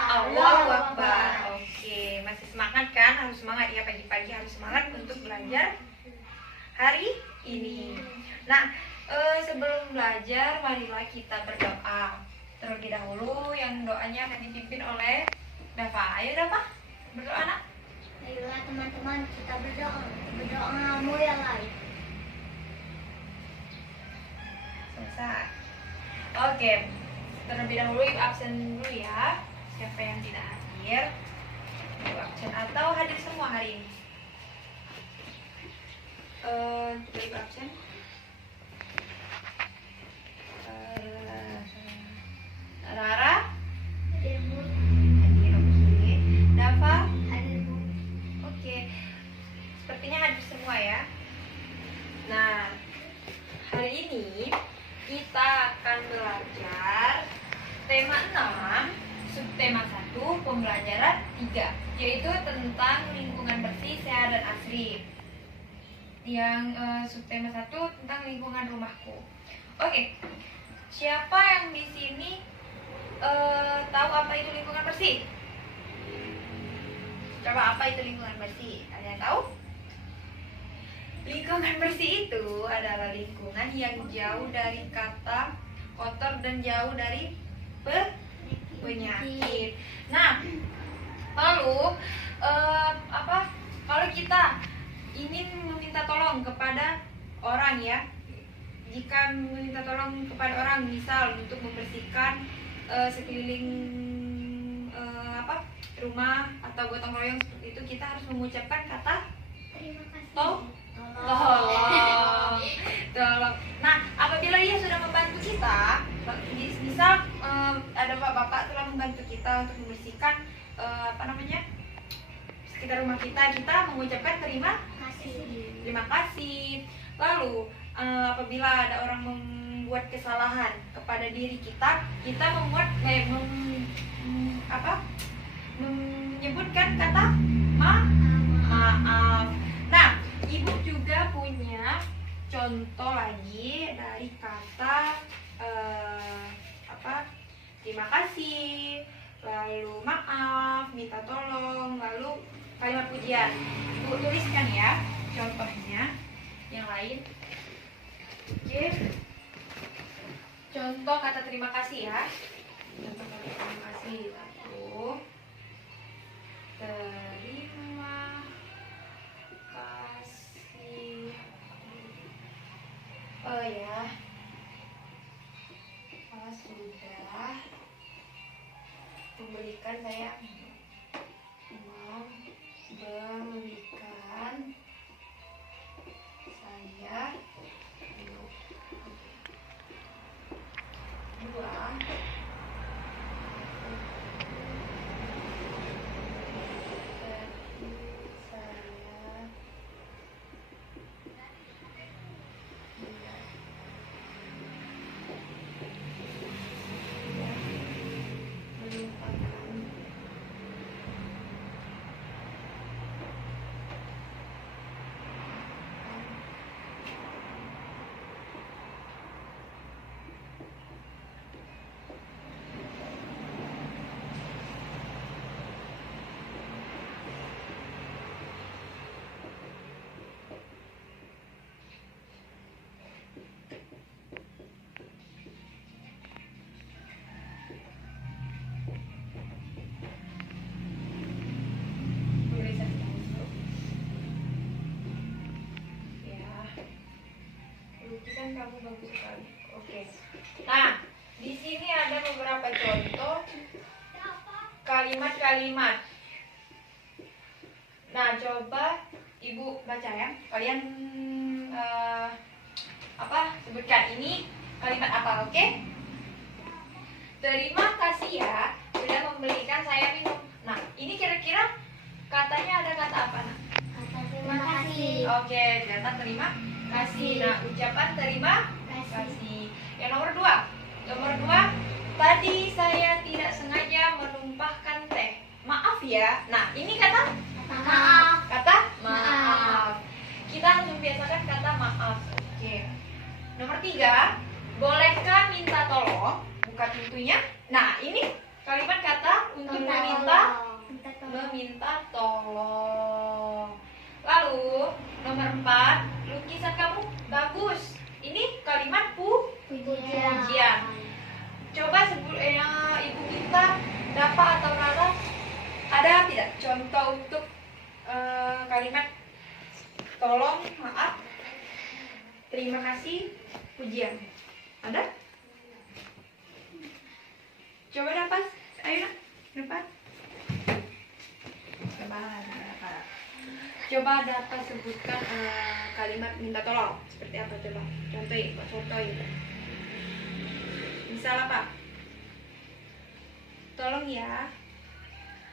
Allahu Akbar. Oke, masih semangat kan? Harus semangat ya, pagi-pagi harus semangat untuk belajar hari ini. Nah, sebelum belajar, marilah kita berdoa terlebih dahulu. Yang doanya akan dipimpin oleh Dafa. Ayo Dafa, berdoa nak. Ayolah teman-teman, kita berdoa. Berdoamu yang lain. Selesai. Oke, terlebih dahulu ibu absen dulu ya. Siapa yang tidak hadir, ibu absen atau hadir semua hari ini? Ibu absen. Rara hadir, oke. Dafa Hadir. oke. Sepertinya hadir semua ya. Nah, hari ini kita akan belajar tema 6, subtema 1, pembelajaran 3, yaitu tentang lingkungan bersih, sehat, dan asri. Yang subtema 1 tentang lingkungan rumahku. Oke, siapa yang di sini tahu apa itu lingkungan bersih? Coba, apa itu lingkungan bersih? Ada yang tahu? Lingkungan bersih itu adalah lingkungan yang jauh dari kata kotor dan jauh dari penyakit. Nah, lalu kalau kita ingin meminta tolong kepada orang ya, jika meminta tolong kepada orang, misal untuk membersihkan sekeliling rumah atau gotong royong seperti itu, kita harus mengucapkan kata Terima kasih. tolong. Nah, apabila ia sudah membantu kita, misal ada bapak telah membantu kita untuk membersihkan sekitar rumah kita, kita mengucapkan terima kasih. Lalu apabila ada orang membuat kesalahan kepada diri kita, kita menyebutkan kata maaf. Nah, ibu juga punya contoh lagi dari kata terima kasih, lalu maaf, minta tolong, lalu kalimat pujian. Ibu tuliskan ya contohnya yang lain. Oke. Contoh kata terima kasih ya. Contoh kata terima kasih. Satu. Terima kasih. Oh ya. Sudah memberikan saya kamu bagus sekali. Oke. Nah, di sini ada beberapa contoh kalimat-kalimat. Nah, coba ibu baca ya. Kalian sebutkan ini kalimat apa, oke? Terima kasih ya sudah membelikan saya minum. Nah, ini kira-kira katanya ada kata apa, nak? Kata terima kasih. Oke, kata terima kasih. Nah, ucapan terima kasih. Yang nomor dua, tadi saya tidak sengaja menumpahkan teh. Maaf ya. Nah, ini kata Maaf. Kata maaf. Kita harus membiasakan kata maaf. Oke. Nomor 3, bolehkah minta tolong buka pintunya? Nah, ini kalimat kata untuk nomor 4, lukisan kamu bagus. Ini kalimat pujian. Coba sebut Ibu kita, Dapa atau Rara, ada tidak contoh untuk kalimat tolong, maaf, terima kasih, pujian? Ada? Coba dapat, ayo nak, dapat. Coba dapat sebutkan kalimat minta tolong seperti apa, coba contoh gitu. Misal apa? Tolong ya.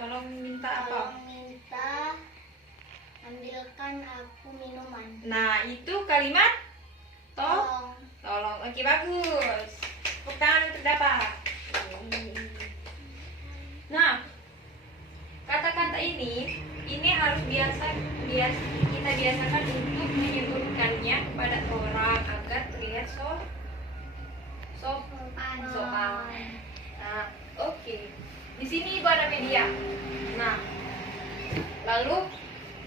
Tolong minta apa? Tolong minta ambilkan aku minuman. Nah, itu kalimat Tolong. tolong. Oke, bagus. Tepuk tangan untuk dapat. Nah, kata-kata ini harus kita biasakan untuk menyebutkannya kepada orang agar terlihat sopan. Nah, oke. Di sini Ibu ada media. Nah, lalu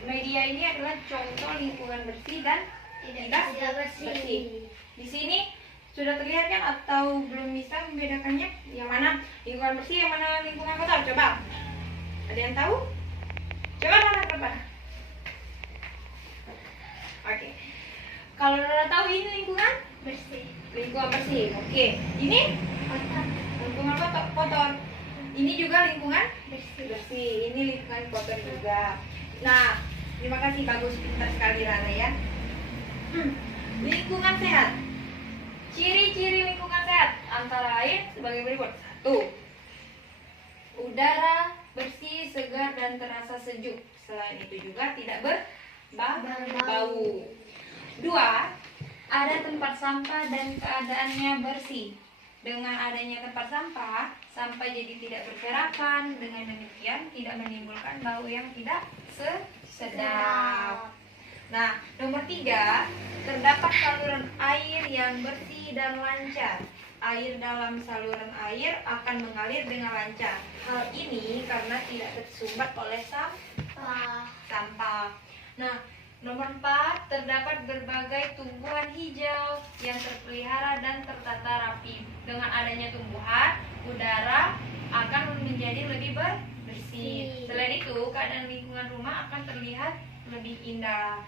media ini adalah contoh lingkungan bersih dan tidak bersih. Di sini sudah terlihat kan atau belum bisa membedakannya? Yang mana lingkungan bersih, yang mana lingkungan kotor? Coba. Ada yang tahu? Coba mana depan. Oke. Kalau Rara tahu ini lingkungan Bersih. lingkungan bersih. Oke. Ini Kotor. lingkungan kotor. Ini juga lingkungan Bersih. bersih. Ini lingkungan kotor juga. Nah, terima kasih, bagus, pintar sekali Rara ya. Lingkungan sehat. Ciri-ciri lingkungan sehat antara lain sebagai berikut. 1. Udara bersih, segar, dan terasa sejuk. Selain itu juga tidak berbau. 2. Ada tempat sampah dan keadaannya bersih. Dengan adanya tempat sampah, sampah jadi tidak berserakan. Dengan demikian tidak menimbulkan bau yang tidak sedap. Nah, nomor 3, terdapat saluran air yang bersih dan lancar. Air dalam saluran air akan mengalir dengan lancar. Hal ini karena tidak tersumbat oleh sampah. Nah, nomor 4, terdapat berbagai tumbuhan hijau yang terpelihara dan tertata rapi. Dengan adanya tumbuhan, udara akan menjadi lebih bersih. Selain itu, keadaan lingkungan rumah akan terlihat lebih indah.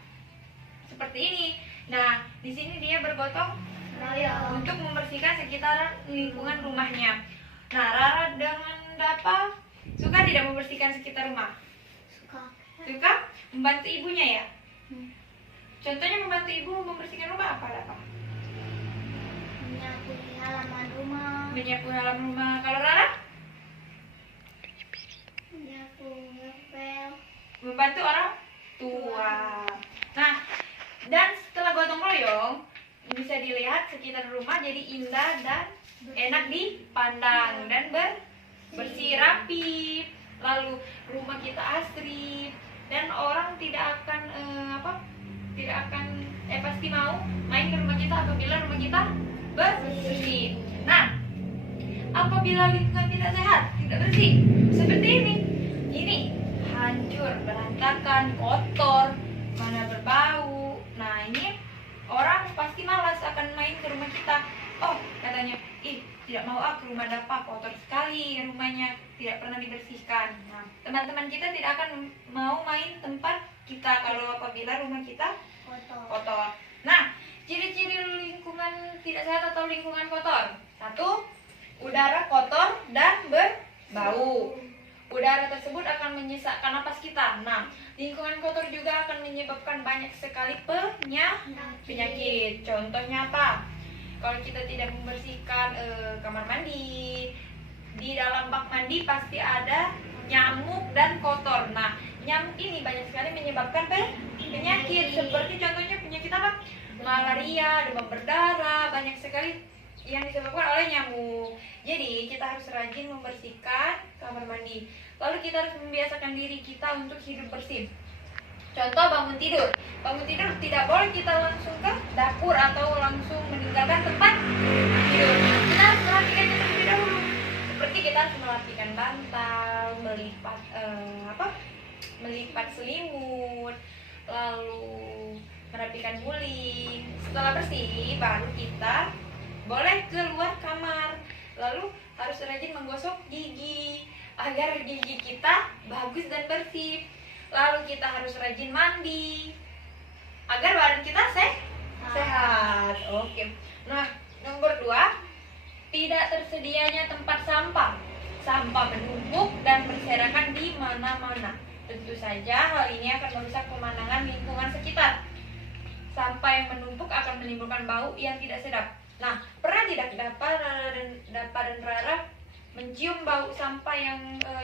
Seperti ini. Nah, di sini dia bergotong royong untuk membersihkan sekitar lingkungan rumahnya. Nah, Rara dengan Dapa suka tidak membersihkan sekitar rumah? Suka membantu ibunya ya? Contohnya membantu ibu membersihkan rumah apa, Dapa? Menyapu halaman rumah. Menyapu halaman rumah. Kalau Rara? Menyapu ngepel. Membantu orang tua. Nah, dan setelah gotong royong, bisa dilihat sekitar rumah jadi indah dan enak dipandang dan bersih rapi. Lalu rumah kita asri dan orang tidak akan pasti mau main ke rumah kita apabila rumah kita bersih. Nah, apabila lingkungan kita sehat, tidak bersih, seperti ini. Ini hancur, berantakan, kotor, mana berbau. Nah, ini orang pasti malas akan main ke rumah kita. Oh, katanya, tidak mau ke rumah Dapa, kotor sekali rumahnya, tidak pernah dibersihkan. Nah, teman-teman kita tidak akan mau main tempat kita kalau apabila rumah kita kotor. Nah, ciri-ciri lingkungan tidak sehat atau lingkungan kotor. 1. Udara kotor dan berbau. Udara tersebut akan menyesakkan napas kita. Nah, lingkungan kotor juga akan menyebabkan banyak sekali penyakit. Contohnya apa? Kalau kita tidak membersihkan kamar mandi, di dalam bak mandi pasti ada nyamuk dan kotor. Nah, nyamuk ini banyak sekali menyebabkan penyakit. Seperti contohnya penyakit apa? Malaria, demam berdarah, banyak sekali yang disebabkan oleh nyamuk. Jadi kita harus rajin membersihkan kamar mandi. Lalu kita harus membiasakan diri kita untuk hidup bersih. Contoh bangun tidur. Bangun tidur tidak boleh kita langsung ke dapur atau langsung meninggalkan tempat tidur. Kita harus merapikannya terlebih dahulu. Seperti kita harus merapikan bantal, melipat selimut, lalu merapikan guling. Setelah bersih, baru kita boleh keluar kamar. Lalu harus rajin menggosok gigi agar gigi kita bagus dan bersih. Lalu kita harus rajin mandi agar badan kita sehat. Oke. Nah, nomor 2, tidak tersedianya tempat sampah. Sampah menumpuk dan berserakan di mana-mana. Tentu saja hal ini akan merusak pemandangan lingkungan sekitar. Sampah yang menumpuk akan menimbulkan bau yang tidak sedap. Nah, pernah tidak Dapa dan Rara mencium bau sampah yang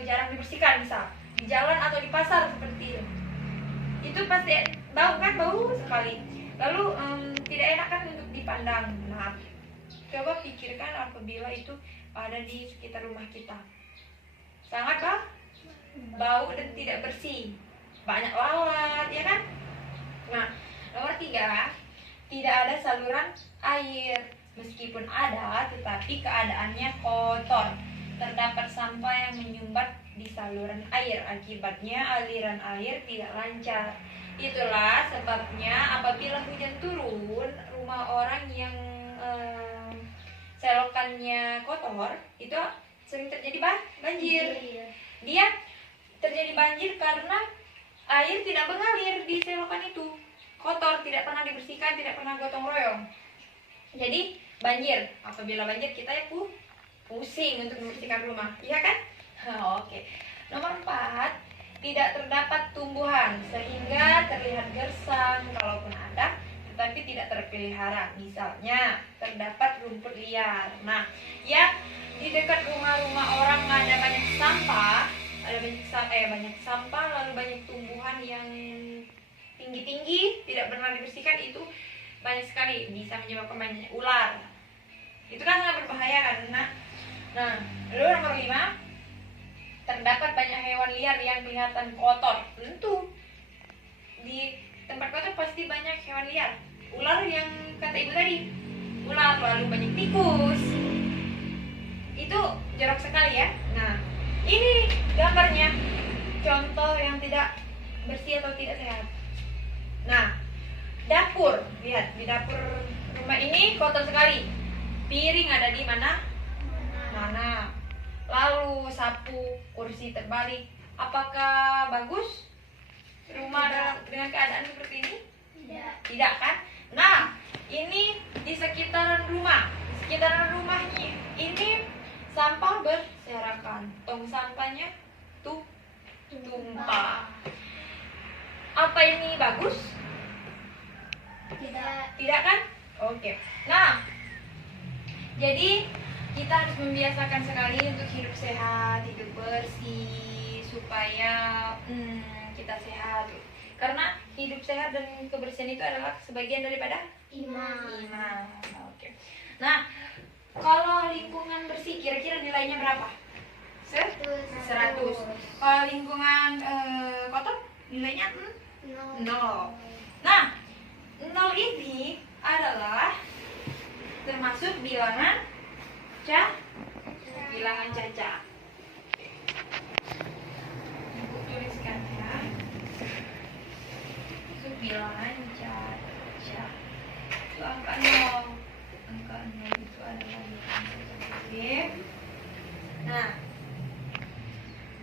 jarang dibersihkan, misal di jalan atau di pasar seperti itu pasti bau kan, bau sekali. Lalu tidak enak kan untuk dipandang. Nah, coba pikirkan apabila itu ada di sekitar rumah kita, sangat bau dan tidak bersih, banyak lalat, ya kan? Nah, nomor 3, tidak ada saluran air. Meskipun ada, tetapi keadaannya kotor. Terdapat sampah yang menyumbat di saluran air, akibatnya aliran air tidak lancar. Itulah sebabnya apabila hujan turun, rumah orang yang selokannya kotor itu sering terjadi banjir. Dia terjadi banjir karena air tidak mengalir di selokan itu, kotor, tidak pernah dibersihkan, tidak pernah gotong royong. Jadi banjir, apabila banjir kita ya pusing untuk membersihkan rumah, iya kan? Oke. Nomor 4, tidak terdapat tumbuhan sehingga terlihat gersang, kalaupun ada tetapi tidak terpelihara. Misalnya terdapat rumput liar. Nah, ya di dekat rumah-rumah orang ada banyak sampah, banyak sampah, lalu banyak tumbuhan yang tinggi-tinggi tidak pernah dibersihkan, itu banyak sekali bisa menyebabkan banyak ular. Itu kan sangat berbahaya kan. Nah, lalu nomor 5, terdapat banyak hewan liar yang kelihatan kotor. Tentu di tempat kotor pasti banyak hewan liar. Ular yang kata ibu tadi, ular, lalu banyak tikus. Itu jorok sekali ya. Nah, ini gambarnya, contoh yang tidak bersih atau tidak sehat. Nah, dapur, lihat di dapur rumah ini kotor sekali. Piring ada di mana? Lalu sapu, kursi terbalik. Apakah bagus rumah dengan keadaan seperti ini? Tidak kan? Nah, ini di sekitaran rumah. Di sekitaran rumahnya ini sampah berserakan. Tong sampahnya tumpah. Apa ini bagus? Tidak kan? Oke. Nah, jadi kita harus membiasakan sekali untuk hidup sehat, hidup bersih, supaya kita sehat. Karena hidup sehat dan kebersihan itu adalah sebagian daripada iman. Oke. Nah, kalau lingkungan bersih kira-kira nilainya berapa? 100. Kalau lingkungan kotor nilainya 0. Nah, 0 ini adalah termasuk bilangan caca. Ibu tuliskan ya. Itu bilangan caca. Itu angka 0. Angka 0 itu adalah bilangan caca. Oke. Nah,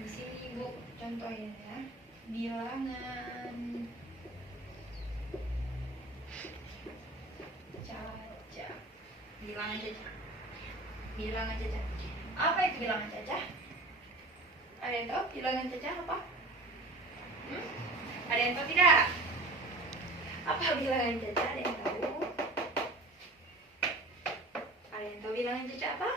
di sini ibu contohnya ya. Bilangan caca. Bilangan caca. Apa itu bilangan caca? Ada yang tahu bilangan caca apa? Ada yang tahu tidak? Apa bilangan caca? Ada yang tahu? Ada yang tahu bilangan caca apa?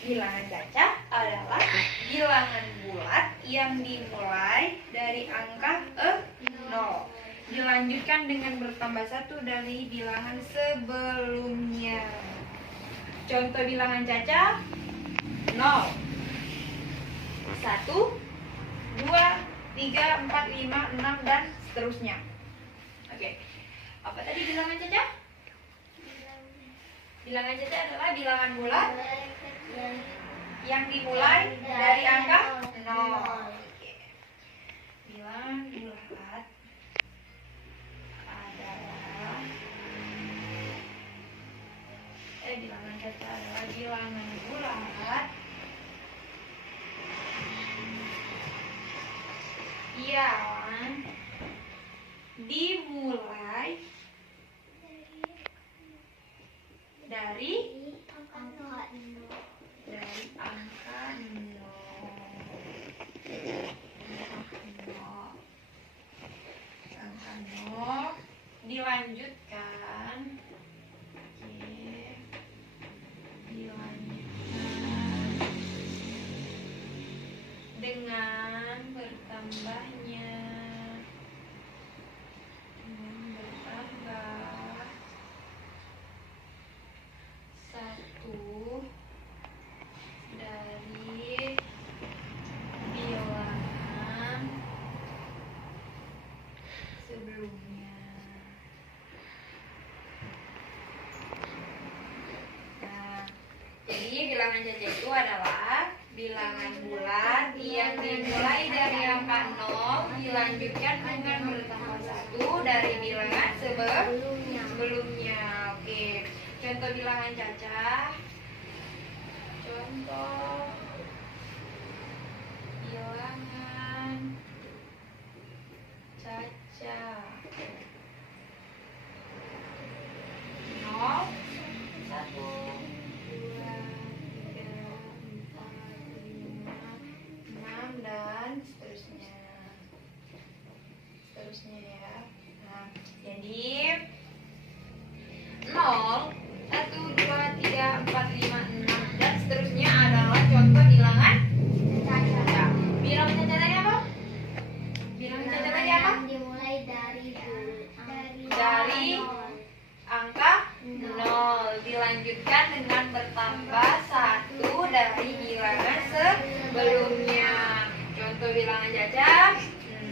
Bilangan caca adalah bilangan bulat yang dimulai dari angka 0. Dilanjutkan dengan bertambah 1 dari bilangan sebelumnya. Contoh bilangan caca 0, 1, 2, 3, 4, 5, 6 dan seterusnya. Oke. Apa tadi bilangan caca? Bilangan caca adalah bilangan bulat yang dimulai dari angka 0. Bilangan bulat Caca adalah bilangan bulat yang dimulai dari angka 0. angka 0. Angka 0 dilanjutkan. Oke. Dilanjutkan dengan bertambahnya, bertambah 1 dari bilangan sebelumnya. Nah, jadi bilangan Caca itu adalah bilangan bulat yang dimulai dari angka 0 dilanjutkan dengan bertambah 1 dari bilangan sebelumnya. Oke, contoh bilangan Caca. Contoh bilangan Caca 0, 1, 2, 3, 4, 5, 6 dan seterusnya. Ya. Nah, jadi 0, 1, 2, 3, 4, 5, 6 dan seterusnya adalah contoh bilangan Caca. Bilangan Caca tadi apa? Bilangan Caca tadi apa? Dimulai dari angka 0 dilanjutkan dengan bertambah 1 dari bilangan sebelumnya. Contoh bilangan Caca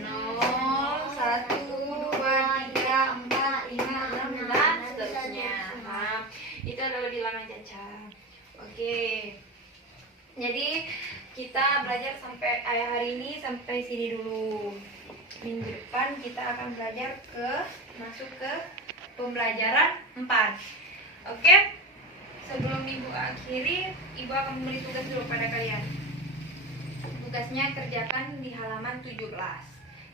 0, 1, 2, 3, 4, 5, 6 dan seterusnya. Nah, itu adalah bilangan Caca. Oke. Jadi kita belajar sampai hari ini sampai sini dulu. Minggu depan kita akan belajar masuk ke pembelajaran 4. Oke? Sebelum Ibu akhiri, Ibu akan memberi tugas dulu pada kalian. Tugasnya kerjakan di halaman 17.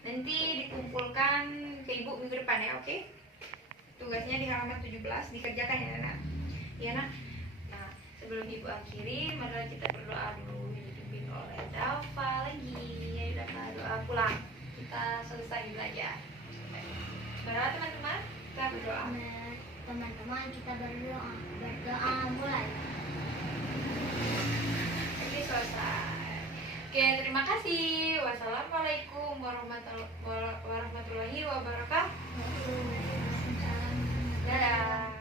Nanti dikumpulkan ke Ibu minggu depan ya, oke? Tugasnya di halaman 17 dikerjakan ya, Nak. Ya, Nak. Nah, sebelum Ibu akhiri, mari kita berdoa dulu dipimpin oleh Dafa lagi. Ya, Dafa doa pulang. Kita selesai belajar. Berdoa teman-teman, kita berdoa. Teman-teman, kita berdoa mulai. Oke, selesai. Oke, terima kasih. Wassalamualaikum warahmatullahi wabarakatuh. Dadah.